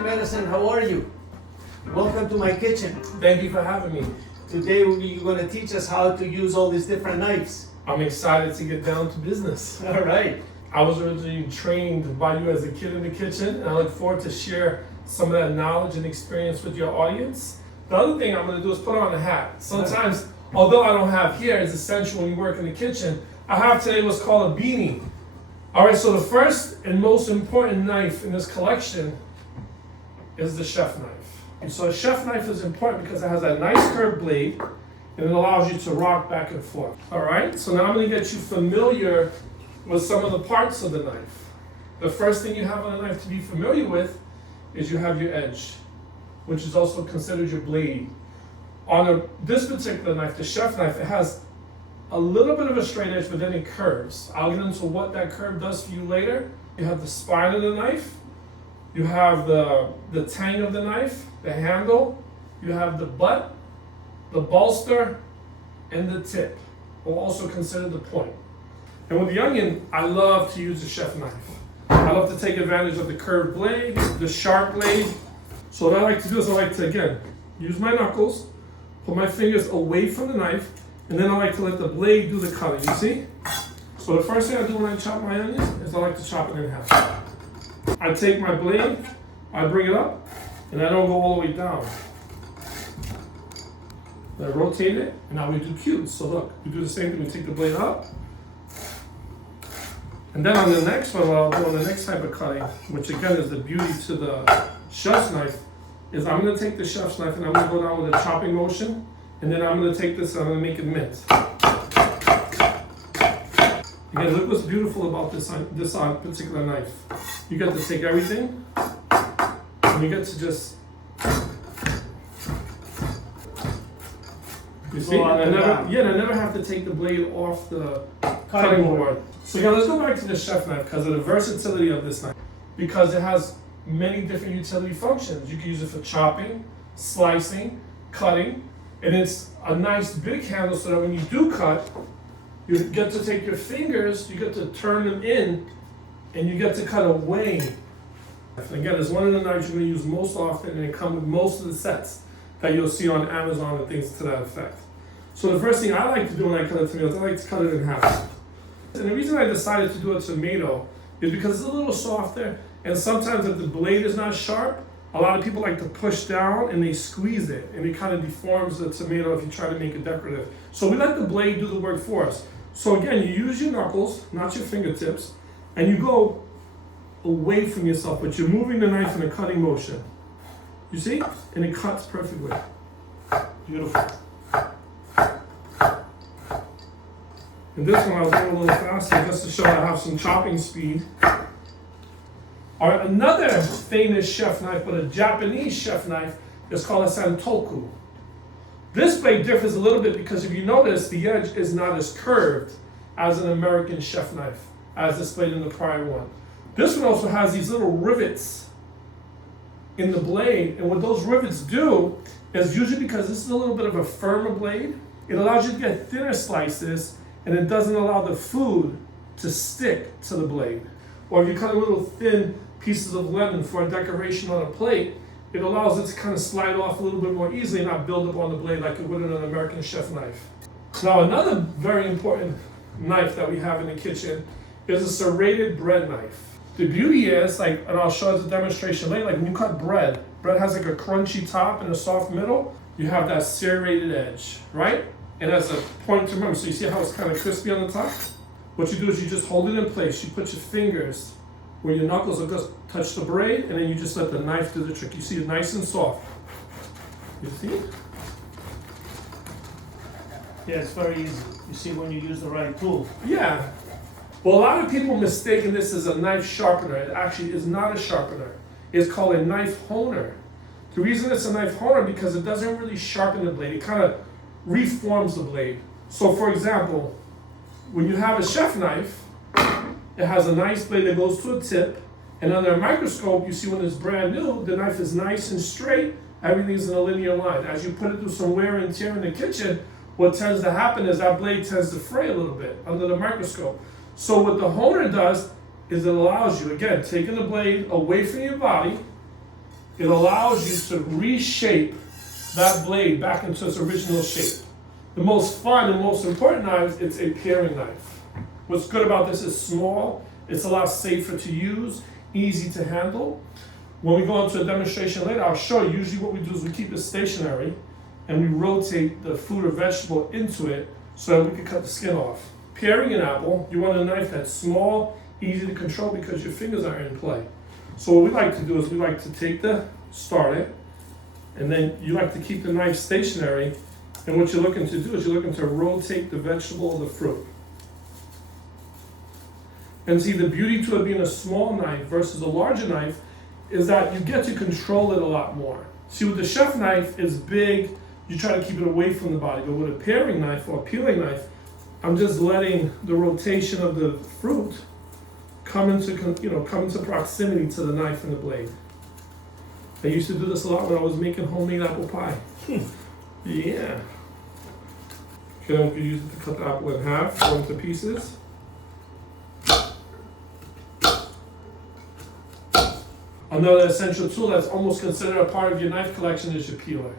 Mr. Medicine, how are you? Welcome to my kitchen. Thank you for having me. Today you're going to teach us how to use all these different knives. I'm excited to get down to business. All right. I was originally trained by you as a kid in the kitchen, and I look forward to share some of that knowledge and experience with your audience. The other thing I'm going to do is put on a hat. Sometimes, although I don't have hair, it's essential when you work in the kitchen. I have today what's called a beanie. All right, so the first and most important knife in this collection is the chef knife. And so a chef knife is important because it has that nice curved blade and it allows you to rock back and forth. All right, so now I'm going to get you familiar with some of the parts of the knife. The first thing you have on a knife to be familiar with is you have your edge, which is also considered your blade. On this particular knife, the chef knife, it has a little bit of a straight edge, but then it curves. I'll get into what that curve does for you later. You have the spine of the knife, you have the tang of the knife, the handle, you have the butt, the bolster, and the tip, or also considered the point. And with the onion, I love to use the chef knife. I love to take advantage of the curved blade, the sharp blade. So what I like to do is I like to, again, use my knuckles, put my fingers away from the knife, and then I like to let the blade do the cutting, you see? So the first thing I do when I chop my onions is I like to chop it in half. I take my blade, I bring it up, and I don't go all the way down. I rotate it, and now we do cubes. So look, we do the same thing, we take the blade up, and then on the next one, what I'll do on the next type of cutting, which again is the beauty to the chef's knife, is I'm gonna take the chef's knife and I'm gonna go down with a chopping motion, and then I'm gonna take this and I'm gonna make it mint. Again, look what's beautiful about this particular knife. You get to take everything, and you get to just, you see, and I never have to take the blade off the cutting board. So yeah, let's go back to the chef knife because of the versatility of this knife. Because it has many different utility functions. You can use it for chopping, slicing, cutting, and it's a nice big handle so that when you do cut, you get to take your fingers, you get to turn them in, and you get to cut away. And again, it's one of the knives you're going to use most often, and it comes with most of the sets that you'll see on Amazon and things to that effect. So the first thing I like to do when I cut a tomato is I like to cut it in half. And the reason I decided to do a tomato is because it's a little softer, and sometimes if the blade is not sharp, a lot of people like to push down and they squeeze it, and it kind of deforms the tomato if you try to make it decorative. So we let the blade do the work for us. So again, you use your knuckles, not your fingertips, and you go away from yourself, but you're moving the knife in a cutting motion. You see? And it cuts perfectly. Beautiful. And this one I'll go a little faster just to show I have some chopping speed. All right, another famous chef knife, but a Japanese chef knife, is called a santoku. This blade differs a little bit because if you notice, the edge is not as curved as an American chef knife, as displayed in the prior one. This one also has these little rivets in the blade, and what those rivets do is usually because this is a little bit of a firmer blade, it allows you to get thinner slices, and it doesn't allow the food to stick to the blade. Or if you cut a little thin pieces of lemon for a decoration on a plate, it allows it to kind of slide off a little bit more easily and not build up on the blade like it would in an American chef knife. Now another very important knife that we have in the kitchen is a serrated bread knife. The beauty is, and I'll show you the demonstration later, when you cut bread has like a crunchy top and a soft middle, you have that serrated edge, right? And as a point to remember, so you see how it's kind of crispy on the top? What you do is you just hold it in place, you put your fingers where your knuckles will just touch the blade, and then you just let the knife do the trick. You see it nice and soft. You see? Yeah, it's very easy. You see when you use the right tool. Yeah. Well, a lot of people mistaken this as a knife sharpener. It actually is not a sharpener. It's called a knife honer. The reason it's a knife honer because it doesn't really sharpen the blade. It kind of reforms the blade. So for example, when you have a chef knife, it has a nice blade that goes to a tip, and under a microscope, you see when it's brand new, the knife is nice and straight, everything's in a linear line. As you put it through some wear and tear in the kitchen, what tends to happen is that blade tends to fray a little bit under the microscope. So what the honer does is it allows you, again, taking the blade away from your body, it allows you to reshape that blade back into its original shape. The most fun and most important knives, it's a paring knife. What's good about this is small, it's a lot safer to use, easy to handle. When we go into a demonstration later, I'll show you, usually what we do is we keep it stationary and we rotate the fruit or vegetable into it so that we can cut the skin off. Paring an apple, you want a knife that's small, easy to control because your fingers are in play. So what we like to do is we like to take start it, and then you like to keep the knife stationary, and what you're looking to do is you're looking to rotate the vegetable or the fruit. And see, the beauty to it being a small knife versus a larger knife is that you get to control it a lot more. See, with the chef knife, it's big, you try to keep it away from the body, but with a paring knife or a peeling knife, I'm just letting the rotation of the fruit come into proximity to the knife and the blade. I used to do this a lot when I was making homemade apple pie. Yeah. Okay, we can use it to cut the apple in half or into pieces. Another essential tool that's almost considered a part of your knife collection is your peeler.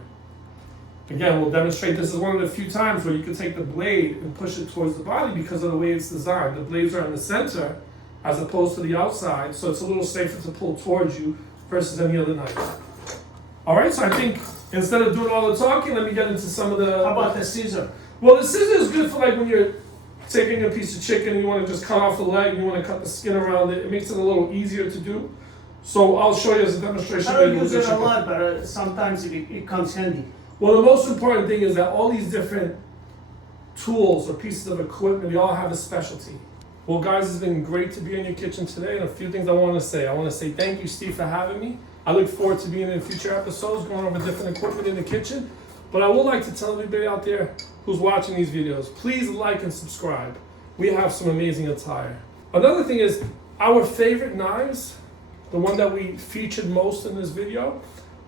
Again, we'll demonstrate this is one of the few times where you can take the blade and push it towards the body because of the way it's designed. The blades are in the center as opposed to the outside, so it's a little safer to pull towards you versus any other knife. All right, so I think instead of doing all the talking, let me get into some of the... How about the scissor? Well, the scissor is good for like when you're taking a piece of chicken and you want to just cut off the leg and you want to cut the skin around it. It makes it a little easier to do. So I'll show you as a demonstration. I don't use it a lot, but sometimes it comes handy. Well, the most important thing is that all these different tools or pieces of equipment, they all have a specialty. Well, guys, it's been great to be in your kitchen today, and a few things I want to say. I want to say thank you, Steve, for having me. I look forward to being in future episodes, going over different equipment in the kitchen. But I would like to tell everybody out there who's watching these videos, please like and subscribe. We have some amazing attire. Another thing is, our favorite knives, the one that we featured most in this video,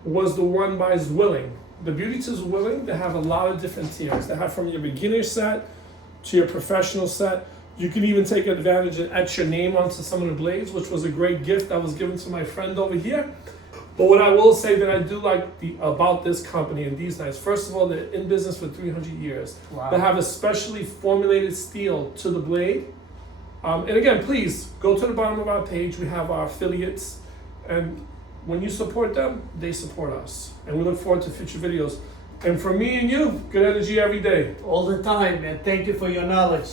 was the one by Zwilling. The beauty to Zwilling, they have a lot of different tiers. They have from your beginner set to your professional set. You can even take advantage and etch your name onto some of the blades, which was a great gift that was given to my friend over here. But what I will say that I do like about this company and these knives, first of all, they're in business for 300 years. Wow. They have a specially formulated steel to the blade. And again, please go to the bottom of our page. We have our affiliates, and when you support them, they support us. And we look forward to future videos. And for me and you, good energy every day. All the time, and thank you for your knowledge.